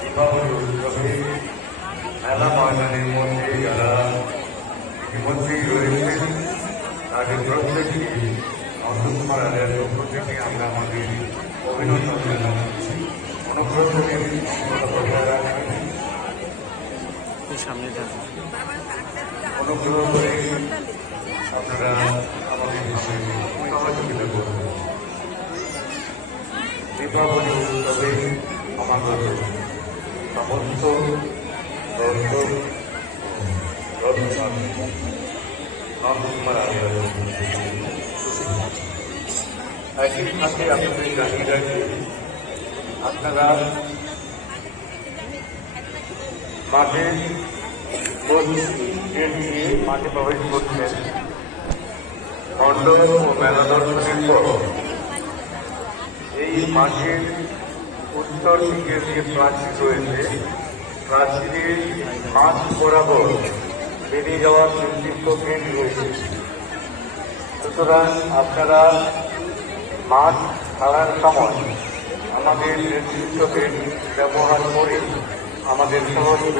দীপাবলি উৎসবে মেলা ময়দানের মধ্যে যারা ইতিমধ্যেই রয়েছেন তাদের প্রত্যেককে নন্দকুমার আলের পক্ষ থেকে আমরা আমাদের অভিনন্দন জানাচ্ছি। অনুগ্রহ করে অনুগ্রহ করে আপনারা আমাদের সহযোগিতা করবেন। দীপাবলি উৎসবে আমাদের সমস্ত নন্দকুমার আলের একই সাথে আপনাদের জানিয়ে রাখি আপনারা মাঠে মাঠে প্রবেশ করছেন। মণ্ডপ ও মেলা দর্শনের পর এই মাঠের উত্তর দিকে যে প্রাচীর রয়েছে প্রাচীরের মাঠ বরাবর বেরিয়ে যাওয়ার নির্দিষ্ট গেট রয়েছে। সুতরাং আপনারা মাঠ ছাড়ার সময় আমাদের নির্দিষ্ট গেট ব্যবহার করে আমাদের সহযোগিতা